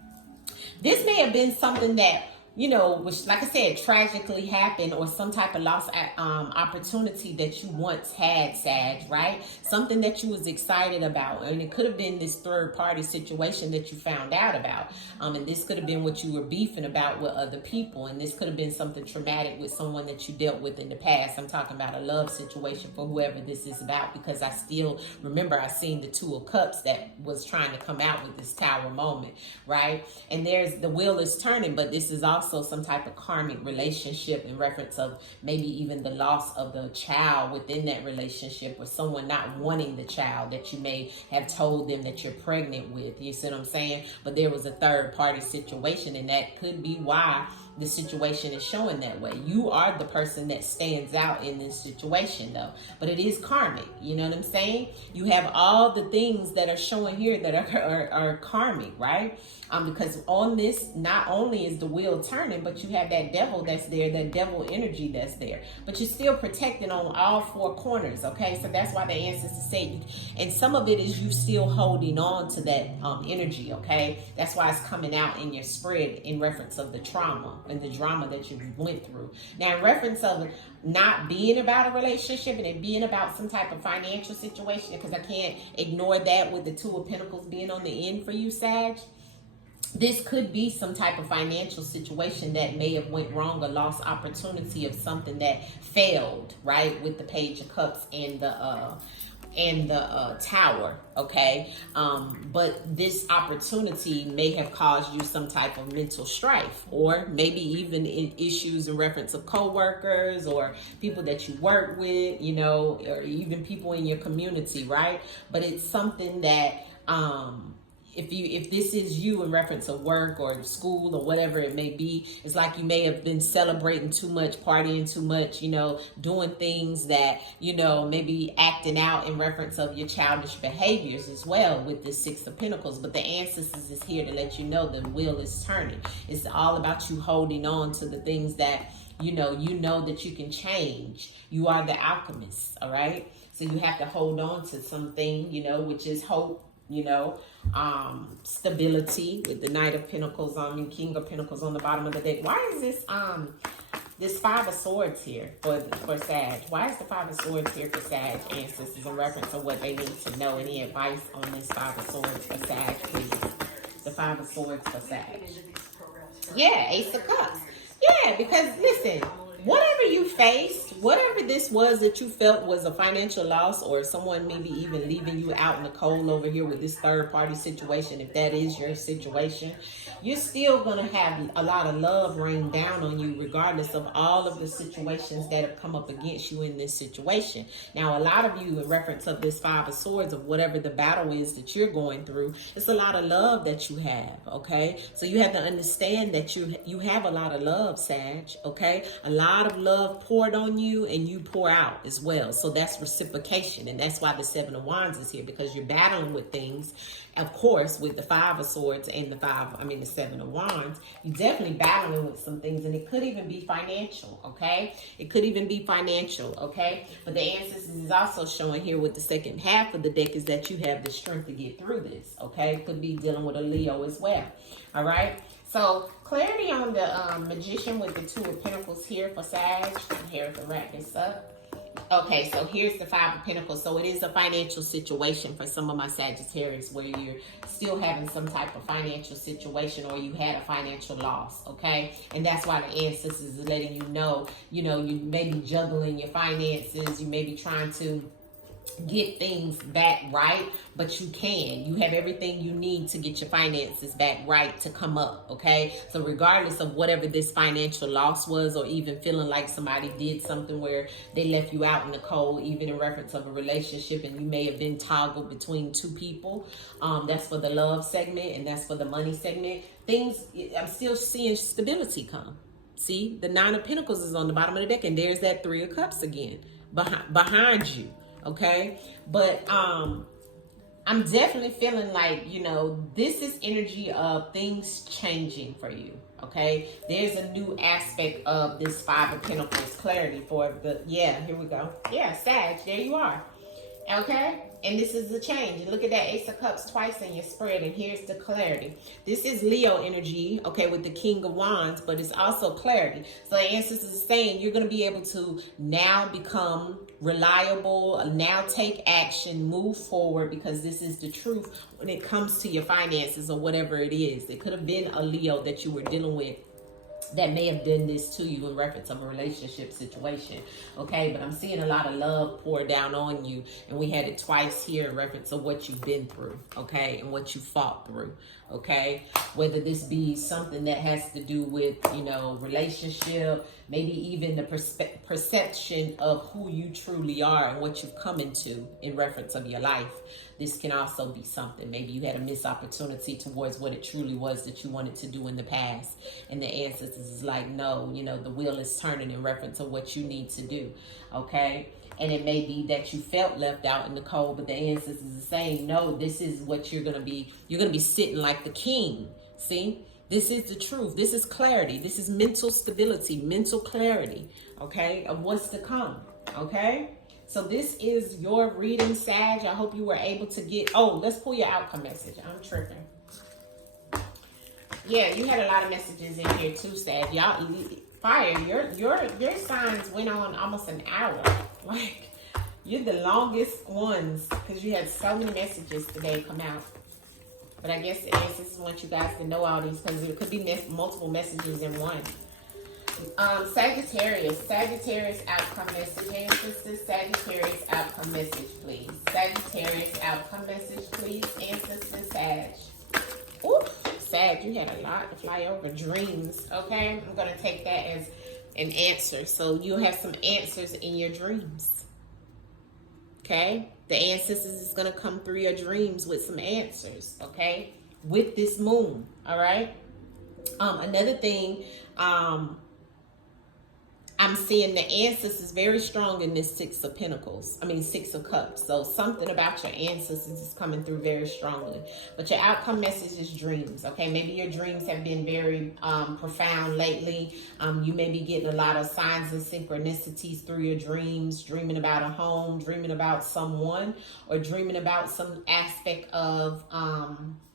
this may have been something that, you know, which, like I said, tragically happened, or some type of lost opportunity that you once had, Sag, right? Something that you was excited about, and it could have been this third party situation that you found out about, and this could have been what you were beefing about with other people, and this could have been something traumatic with someone that you dealt with in the past. I'm talking about a love situation for whoever this is about, because I still remember I seen the Two of Cups that was trying to come out with this Tower moment, right? And there's the wheel is turning, but this is also some type of karmic relationship in reference of maybe even the loss of the child within that relationship, or someone not wanting the child that you may have told them that you're pregnant with. You see what I'm saying? But there was a third party situation, and that could be why the situation is showing that way. You are the person that stands out in this situation, though, but it is karmic. You know what I'm saying? You have all the things that are showing here that are karmic, right? Because on this, not only is the wheel turning, but you have that devil that's there, that devil energy that's there, but you're still protected on all four corners. Okay, so that's why the ancestors say, and some of it is you still holding on to that energy. Okay, that's why it's coming out in your spread in reference of the trauma and the drama that you went through. Now, in reference of not being about a relationship and it being about some type of financial situation, because I can't ignore that with the Two of Pentacles being on the end for you, Sag. This could be some type of financial situation that may have went wrong, a lost opportunity of something that failed, right? With the Page of Cups and the Tower, okay? But this opportunity may have caused you some type of mental strife, or maybe even in issues in reference of co-workers or people that you work with, you know, or even people in your community, right? But it's something that, if this is you in reference of work or school or whatever it may be, it's like you may have been celebrating too much, partying too much, you know, doing things that, you know, maybe acting out in reference of your childish behaviors as well with the Six of Pentacles. But the ancestors is here to let you know the wheel is turning. It's all about you holding on to the things that, you know that you can change. You are the alchemist, all right? So you have to hold on to something, you know, which is hope, you know, stability with the Knight of Pentacles on King of Pentacles on the bottom of the deck. Why is this Five of Swords here for Sag? Why is the Five of Swords here for Sag ancestors in reference to what they need to know? Any advice on this Five of Swords for Sag, please? The Five of Swords for Sag. Yeah, Ace of Cups. Yeah, because listen, whatever you faced, whatever this was that you felt was a financial loss, or someone maybe even leaving you out in the cold over here with this third party situation, if that is your situation, you're still going to have a lot of love rain down on you regardless of all of the situations that have come up against you in this situation. Now, a lot of you, in reference of this Five of Swords, of whatever the battle is that you're going through, it's a lot of love that you have, okay? So you have to understand that you have a lot of love, Sag, okay? A lot lot of love poured on you, and you pour out as well. So that's reciprocation. And that's why the Seven of Wands is here, because you're battling with things. Of course, with the Five of Swords and the Seven of Wands, you're definitely battling with some things. And it could even be financial, okay? It could even be financial, okay? But the ancestors is also showing here with the second half of the deck is that you have the strength to get through this, okay? Could be dealing with a Leo as well, all right? So clarity on the Magician with the Two of Pentacles here for Sag. I'm here to wrap this up. Okay, so here's the Five of Pentacles. So it is a financial situation for some of my Sagittarius where you're still having some type of financial situation, or you had a financial loss, okay? And that's why the ancestors is letting you know, you may be juggling your finances. You may be trying to get things back right, but you can. You have everything you need to get your finances back right to come up, okay? So regardless of whatever this financial loss was, or even feeling like somebody did something where they left you out in the cold, even in reference of a relationship, and you may have been toggled between two people, that's for the love segment, and that's for the money segment. I'm still seeing stability come. See, the Nine of Pentacles is on the bottom of the deck, and there's that Three of Cups again behind you. Okay, but I'm definitely feeling like, this is energy of things changing for you. Okay, there's a new aspect of this Five of Pentacles clarity for here we go. Yeah, Sag, there you are. Okay, and this is the change. Look at that Ace of Cups twice in your spread, and here's the clarity. This is Leo energy, okay, with the King of Wands, but it's also clarity. So the ancestors are saying you're going to be able to now become reliable, now take action, move forward, because this is the truth when it comes to your finances or whatever it is. It could have been a Leo that you were dealing with that may have done this to you in reference of a relationship situation, okay? But I'm seeing a lot of love pour down on you, and we had it twice here in reference of what you've been through, okay, and what you fought through, okay? Whether this be something that has to do with, relationship, maybe even the perception of who you truly are and what you've come into in reference of your life. This can also be something. Maybe you had a missed opportunity towards what it truly was that you wanted to do in the past. And the ancestors is like, no, the wheel is turning in reference of what you need to do. Okay? And it may be that you felt left out in the cold, but the ancestors is saying, no, this is what you're going to be. You're going to be sitting like the king. See? This is the truth. This is clarity. This is mental stability, mental clarity, okay, of what's to come, okay? So this is your reading, Sag. I hope you were able to get, let's pull your outcome message. I'm tripping. Yeah, you had a lot of messages in here too, Sag. Y'all, fire, your signs went on almost an hour. Like, you're the longest ones because you had so many messages today come out. But I guess the ancestors want you guys to know all these because it could be multiple messages in one. Sagittarius outcome message, ancestors. Sagittarius outcome message, please. Sagittarius outcome message, please. Ancestors, Sag. Oops, Sag, you had a lot to fly over. Dreams, okay? I'm going to take that as an answer. So you'll have some answers in your dreams, okay? The ancestors is going to come through your dreams with some answers, okay? With this moon, all right? Another thing, I'm seeing the ancestors very strong in this Six of Cups. So something about your ancestors is coming through very strongly. But your outcome message is dreams, okay? Maybe your dreams have been very profound lately. You may be getting a lot of signs and synchronicities through your dreams, dreaming about a home, dreaming about someone, or dreaming about some aspect of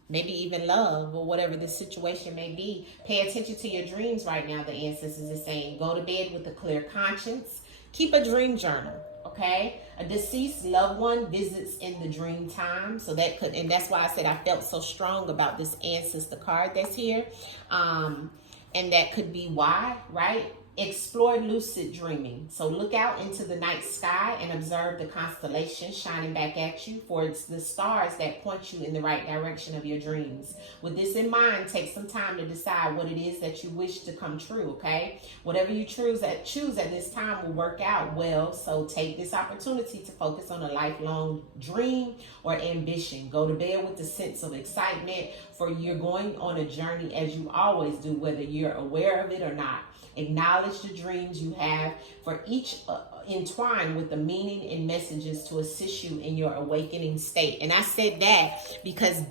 maybe even love or whatever the situation may be. Pay attention to your dreams right now, the ancestors is saying. Go to bed with a clear conscience. Keep a dream journal, okay? A deceased loved one visits in the dream time. So that could, and that's why I said I felt so strong about this ancestor card that's here. And that could be why, right? Explore lucid dreaming. So look out into the night sky and observe the constellations shining back at you, for it's the stars that point you in the right direction of your dreams. With this in mind, take some time to decide what it is that you wish to come true, okay? Whatever you choose at this time will work out well. So take this opportunity to focus on a lifelong dream or ambition. Go to bed with a sense of excitement, for you're going on a journey as you always do, whether you're aware of it or not. Acknowledge acknowledge the dreams you have, for each entwined with the meaning and messages to assist you in your awakening state. And I said that because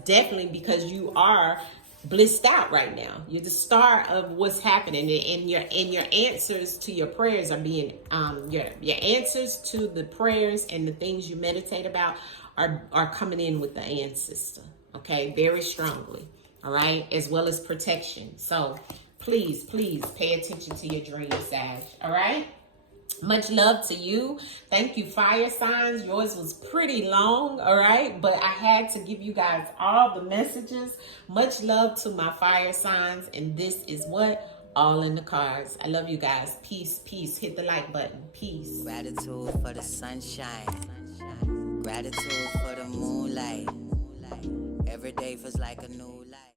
you are blissed out right now. You're the star of what's happening, and your answers to your prayers are being your answers to the prayers and the things you meditate about are coming in with the ancestor. Okay, very strongly. All right, as well as protection. So please pay attention to your dreams, Sag. All right. Much love to you. Thank you, fire signs. Yours was pretty long, all right? But I had to give you guys all the messages. Much love to my fire signs. And this is what? All in the cards. I love you guys. Peace. Hit the like button. Peace. Gratitude for the sunshine. Gratitude for the moonlight. Every day feels like a new life.